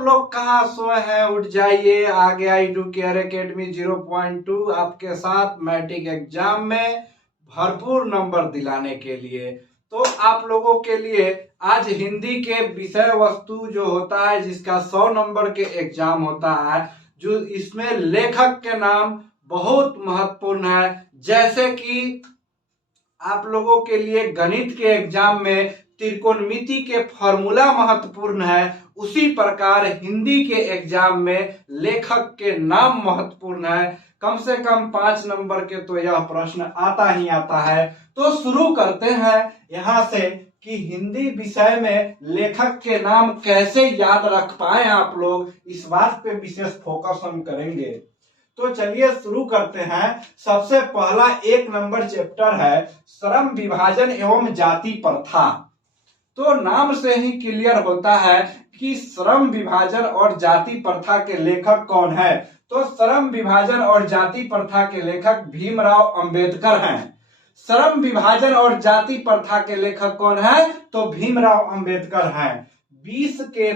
लोग कहाँ सोए हैं, उठ जाइए। आ गया एडुकेयर एकेडमी 0.2 आपके साथ मैट्रिक एग्जाम में भरपूर नंबर दिलाने के लिए। तो आप लोगों के लिए आज हिंदी के विषय वस्तु जो होता है, जिसका 100 नंबर के एग्जाम होता है, जो इसमें लेखक के नाम बहुत महत्वपूर्ण है। जैसे कि आप लोगों के लिए गणित के एग्जाम में त्रिकोणमिति के फॉर्मूला महत्वपूर्ण है, उसी प्रकार हिंदी के एग्जाम में लेखक के नाम महत्वपूर्ण है। कम से कम 5 नंबर के तो यह प्रश्न आता ही आता है। तो शुरू करते हैं यहाँ से कि हिंदी विषय में लेखक के नाम कैसे याद रख पाए आप लोग, इस बात पे विशेष फोकस हम करेंगे। तो चलिए शुरू करते हैं। सबसे पहला 1 नंबर चैप्टर है श्रम विभाजन एवं जाति प्रथा। तो नाम से ही क्लियर होता है कि श्रम विभाजन और जाति प्रथा के लेखक कौन है। तो श्रम विभाजन और जाति प्रथा के लेखक भीमराव अंबेडकर हैं। श्रम विभाजन और जाति प्रथा के लेखक कौन है, तो भीमराव अंबेडकर हैं। 20 के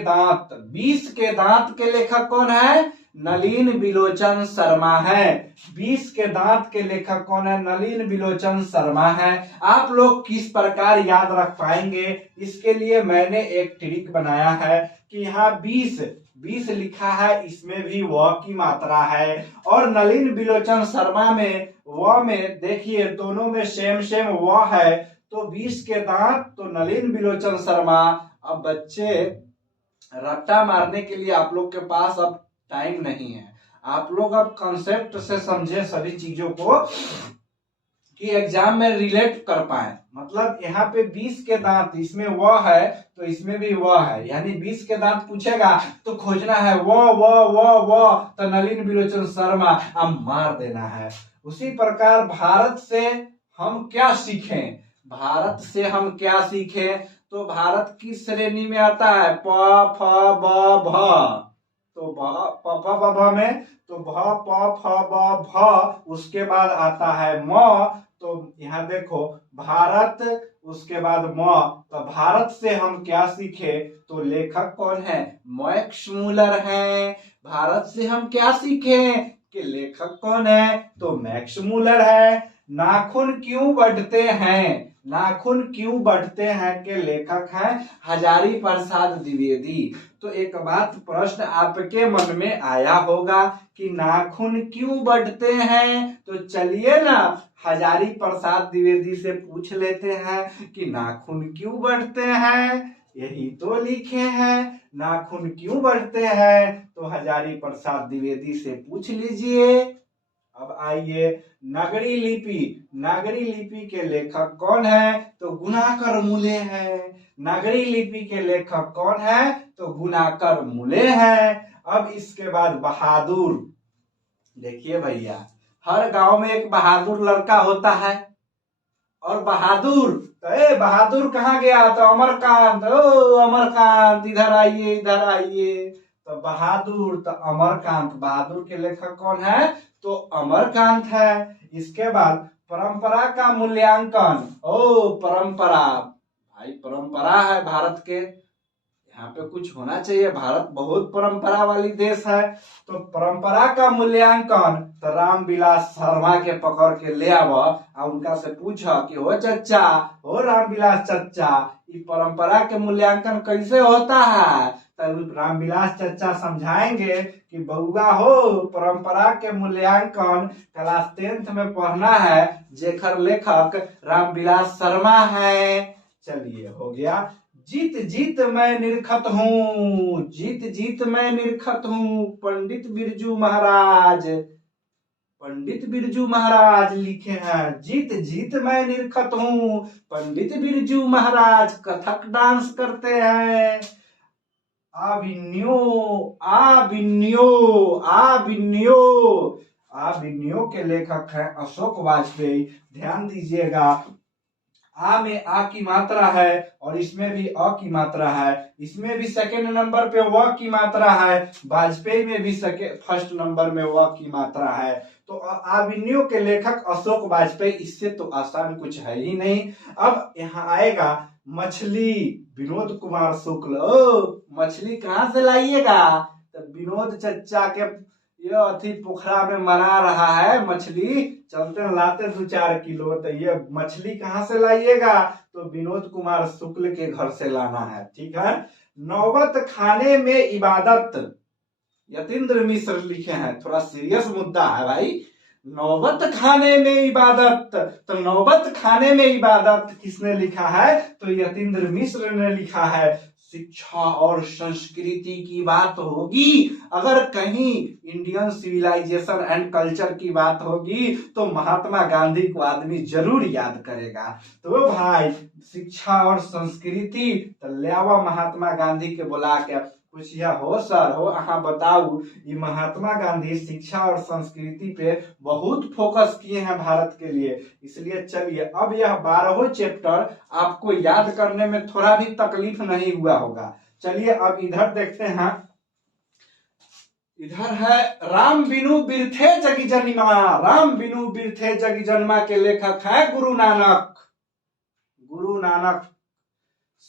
दांत के लेखक कौन है, नलिन बिलोचन शर्मा है। 20 के दांत के लेखक कौन है, नलिन बिलोचन शर्मा है। आप लोग किस प्रकार याद रख पाएंगे, इसके लिए मैंने एक ट्रिक बनाया है कि यहाँ 20 लिखा है, इसमें भी व की मात्रा है, और नलिन बिलोचन शर्मा में व में देखिए दोनों में सेम व है। तो 20 के दांत तो नलिन बिलोचन शर्मा। अब बच्चे रट्टा मारने के लिए आप लोग के पास अब टाइम नहीं है। आप लोग अब कॉन्सेप्ट से समझे सभी चीजों को कि एग्जाम में रिलेट कर पाए। मतलब यहाँ पे 20 के दांत, इसमें व है तो इसमें भी व है, यानी 20 के दांत पूछेगा तो खोजना है व तो नलिन बिलोचन शर्मा, अब मार देना है। उसी प्रकार भारत से हम क्या सीखें, तो भारत किस श्रेणी में आता है, प फ ब भ। तो प फ ब भ में तो भ प फ ब भ, उसके बाद आता है म। तो यहाँ देखो भारत, उसके बाद म। तो भारत से हम क्या सीखे, तो लेखक कौन है, मैक्स मूलर है। भारत से हम क्या सीखे कि लेखक कौन है, तो मैक्स मूलर है। नाखून क्यों बढ़ते हैं के लेखक हैं हजारी प्रसाद द्विवेदी। तो एक बात प्रश्न आपके मन में आया होगा कि नाखून क्यों बढ़ते हैं, तो चलिए ना हजारी प्रसाद द्विवेदी से पूछ लेते हैं कि नाखून क्यों बढ़ते हैं। यही तो लिखे हैं, नाखून क्यों बढ़ते हैं, तो हजारी प्रसाद द्विवेदी से पूछ लीजिए। अब आइए नागरी लिपि के लेखक कौन है, तो गुणाकर मूले हैं। नागरी लिपि के लेखक कौन है, तो गुणाकर मूले हैं। अब इसके बाद बहादुर। देखिए भैया, हर गांव में एक बहादुर लड़का होता है, और बहादुर तो बहादुर कहाँ गया, तो अमरकांत, अमरकांत इधर आइए। तो बहादुर तो अमरकांत, बहादुर के लेखक कौन है, तो अमरकांत है। इसके बाद परंपरा का मूल्यांकन, परंपरा, भाई परंपरा है भारत के, यहाँ पे कुछ होना चाहिए, भारत बहुत परंपरा वाली देश है। तो परंपरा का मूल्यांकन तो रामविलास शर्मा के पकड़ के ले आवा और उनका से पूछा कि हो रामविलास चचा, ये परंपरा के मूल्यांकन कैसे होता है। तब रामविलास चचा समझाएंगे कि बउआ हो, परंपरा के मूल्यांकन क्लास 10th में पढ़ना है, जेकर लेखक रामविलास शर्मा है। चलिए हो गया। जीत जीत मैं निरखत हूँ, पंडित बिरजू महाराज लिखे हैं। जीत जीत मैं निरखत हूँ, पंडित बिरजू महाराज कथक डांस करते हैं। आबिन्यो के लेखक हैं अशोक वाजपेयी। ध्यान दीजिएगा, आ में आ की मात्रा है और इसमें भी अ की मात्रा है, इसमें भी सेकंड नंबर पे व की मात्रा है, वाजपेयी में भी फर्स्ट नंबर में व की मात्रा है। तो आबिन्यो के लेखक अशोक वाजपेयी, इससे तो आसान कुछ है ही नहीं। अब यहाँ आएगा मछली, विनोद कुमार शुक्ल। मछली कहाँ से लाइएगा? तो विनोद चचा के ये अथी पोखरा में मरा रहा है मछली, चलते लाते 2-4 किलो। तो ये मछली कहाँ से लाइएगा? तो विनोद कुमार शुक्ल के घर से लाना है, ठीक है। नौबत खाने में इबादत, यतीन्द्र मिश्र लिखे हैं, थोड़ा सीरियस मुद्दा है भाई। नौबत खाने में इबादत, तो नौबत खाने में इबादत किसने लिखा है? तो यतीन्द्र मिश्र ने लिखा है। शिक्षा और संस्कृति की बात होगी, अगर कहीं इंडियन सिविलाइजेशन एंड कल्चर की बात होगी तो महात्मा गांधी को आदमी जरूर याद करेगा। तो भाई शिक्षा और संस्कृति, तो ल्यावा महात्मा गांधी के बुला के पूछिया, हो सर हो अहाँ बताऊ, ये महात्मा गांधी शिक्षा और संस्कृति पे बहुत फोकस किए हैं भारत के लिए। इसलिए चलिए अब यह 12वां चैप्टर आपको याद करने में थोड़ा भी तकलीफ नहीं हुआ होगा। चलिए अब इधर देखते हैं, इधर है राम बिनु बिरथे जगी जन्मा। राम बिनु बिरथे जगी जन्मा के लेखक है गुरु नानक। गुरु नानक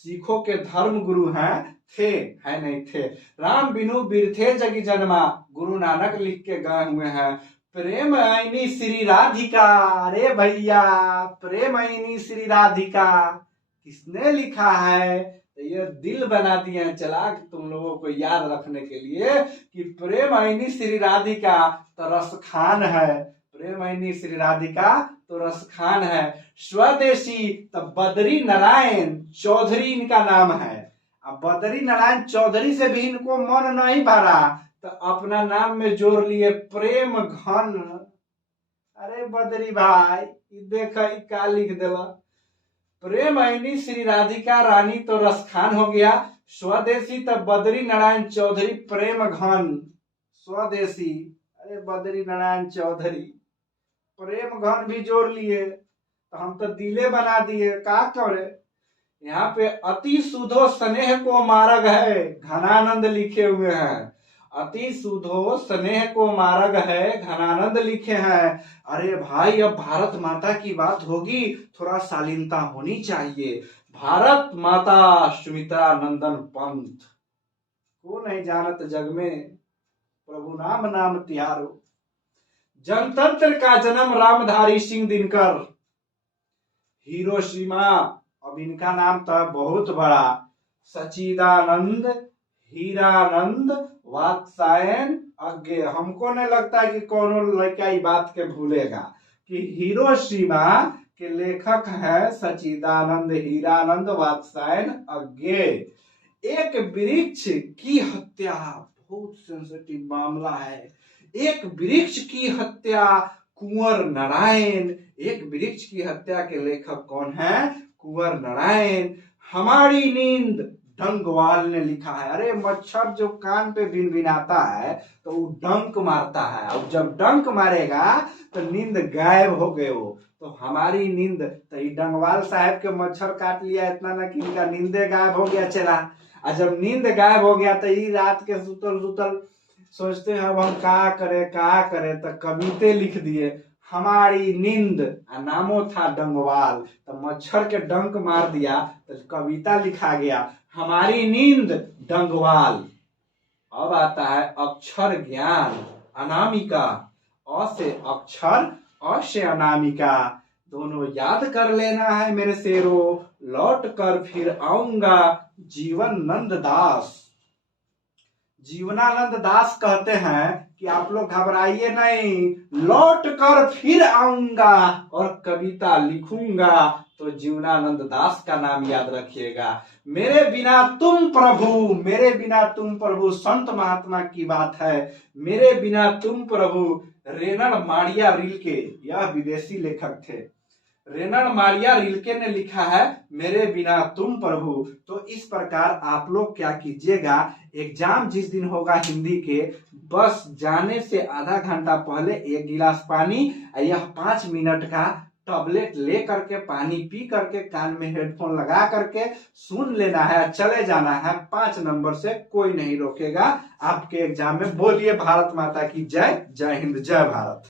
सिखों के धर्म गुरु हैं, थे, है नहीं थे। राम बिनु बिरथे जगी जन्मा, गुरु नानक लिख के गए हुए हैं। प्रेम आईनी श्री राधिका, अरे भैया प्रेम आईनी श्री राधिका किसने लिखा है? तो ये दिल बना दिए हैं चला तुम लोगों को याद रखने के लिए कि प्रेम आईनी श्री राधिका तो रस खान है। प्रेम आईनी श्री राधिका तो रस खान है। स्वदेशी तो बद्री नारायण चौधरी इनका नाम है। अब बद्री नारायण चौधरी से भी इनको मन नहीं भरा तो अपना नाम में जोड़ लिए प्रेम घन। अरे बद्री भाई देख क्या लिख दिला, प्रेम आईनी श्री राधिका रानी तो रसखान हो गया। स्वदेशी तो बद्री नारायण चौधरी प्रेम घन। स्वदेशी अरे बद्री नारायण चौधरी, प्रेम घन भी जोड़ लिए तो हम तो दिले बना दिए, क्या करे। यहाँ पे अति सुधो स्नेह को मार्ग है, घनानंद लिखे हुए हैं। अति सुधो स्नेह को मार्ग है, घनानंद लिखे हैं। अरे भाई अब भारत माता की बात होगी, थोड़ा शालीनता होनी चाहिए। भारत माता सुमित्रा नंदन पंत को नहीं जानत जग में, प्रभु नाम नाम तिहारो। जनतंत्र का जन्म रामधारी सिंह दिनकर। हिरोशिमा, अब इनका नाम तो बहुत बड़ा, सचिदानंद हीरानंद वात्सायन अज्ञे। हमको नहीं लगता है कि कोनो लड़का ये बात के भूलेगा कि हिरोशिमा के लेखक है सचिदानंद हीरानंद वात्सायन अज्ञे। एक वृक्ष की हत्या, बहुत सेंसिटिव मामला है। एक वृक्ष की हत्या कुंवर नारायण। एक वृक्ष की हत्या के लेखक कौन है? कुंवर नारायण। हमारी नींद डंकवाल ने लिखा है। अरे मच्छर जो कान पे भिनभिनाता है तो वो डंक मारता है, और जब डंक मारेगा तो नींद गायब हो गए हो। तो हमारी नींद, तो डंगवाल साहब के मच्छर काट लिया इतना ना कि इनका नींदे गायब हो गया चला। और जब नींद गायब हो गया तो ये रात के सुतल सुतल सोचते हैं अब हम क्या करे, तो कविते लिख दिए। हमारी नींद, नामो था डंगवाल, तो मच्छर के डंक मार दिया तो कविता लिखा गया, हमारी नींद डंगवाल। अब आता है अक्षर ज्ञान अनामिका। अ से अक्षर, अ से अनामिका, दोनों याद कर लेना है मेरे शेरों। लौट कर फिर आऊंगा जीवन नंद दास। जीवनानंद दास कहते हैं कि आप लोग घबराइए नहीं, लौट कर फिर आऊंगा और कविता लिखूंगा। तो जीवनानंद दास का नाम याद रखिएगा। मेरे बिना तुम प्रभु, मेरे बिना तुम प्रभु, संत महात्मा की बात है। मेरे बिना तुम प्रभु, रेनड़ मारिया रिल्के, यह विदेशी लेखक थे। रेनड़ मारिया रिल्के ने लिखा है मेरे बिना तुम प्रभु। तो इस प्रकार आप लोग क्या कीजिएगा, एग्जाम जिस दिन होगा हिंदी के, बस जाने से आधा घंटा पहले 1 गिलास पानी, यह 5 मिनट का टैबलेट ले करके पानी पी करके कान में हेडफोन लगा करके सुन लेना है, चले जाना है। 5 नंबर से कोई नहीं रोकेगा आपके एग्जाम में। बोलिए भारत माता की जय। जय हिंद, जय भारत।